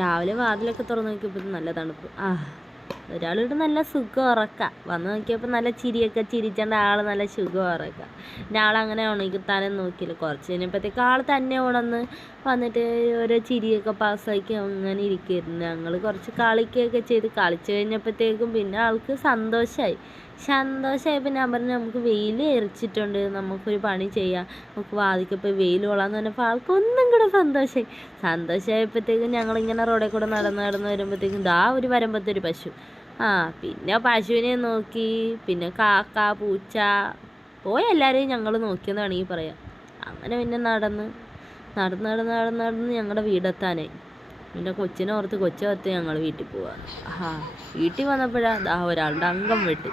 രാവിലെ വാതിലൊക്കെ തുറന്ന് നോക്കിയപ്പോൾ നല്ല തണുപ്പ്. ഒരാളിവിടെ നല്ല സുഖം ഉറക്കാം. വന്ന് നോക്കിയപ്പോൾ നല്ല ചിരിയൊക്കെ ചിരിച്ചേണ്ട ആൾ നല്ല സുഖം ഉറക്കാം. പിന്നെ ആളങ്ങനെ ഉണക്കിത്താനും നോക്കിയില്ല. കുറച്ച് കഴിഞ്ഞപ്പോഴത്തേക്ക് ആൾ തന്നെ ഉണർന്ന് വന്നിട്ട് ഓരോ ചിരിയൊക്കെ പാസ്സാക്കി അങ്ങനെ ഇരിക്കുമായിരുന്നു. ഞങ്ങൾ കുറച്ച് കളിക്കുകയൊക്കെ ചെയ്ത് കളിച്ച് കഴിഞ്ഞപ്പോഴത്തേക്കും പിന്നെ ആൾക്ക് സന്തോഷമായപ്പോൾ ഞാൻ പറഞ്ഞു നമുക്ക് വെയിൽ എറിച്ചിട്ടുണ്ട്, നമുക്കൊരു പണി ചെയ്യാം, നമുക്ക് വാതിൽക്ക് പോയി വെയിൽ കൊള്ളാമെന്ന് പറഞ്ഞപ്പോൾ ആൾക്ക് ഒന്നും കൂടെ സന്തോഷമായപ്പോഴത്തേക്കും ഞങ്ങളിങ്ങനെ റോഡിൽ കൂടെ നടന്ന് വരുമ്പോഴത്തേക്കും ഒരു വരമ്പത്തെ ഒരു പശു. പിന്നെ പശുവിനെ നോക്കി, പിന്നെ കാക്ക പൂച്ച എല്ലാവരെയും ഞങ്ങൾ നോക്കിയെന്ന് വേണമെങ്കിൽ പറയാം. അങ്ങനെ പിന്നെ നടന്ന് ഞങ്ങളുടെ വീടെത്താനായി. പിന്നെ കൊച്ചോർത്ത് ഞങ്ങൾ വീട്ടിൽ പോവാ. വീട്ടിൽ വന്നപ്പോഴാണ് ഒരാളുടെ അംഗം വെട്ടി.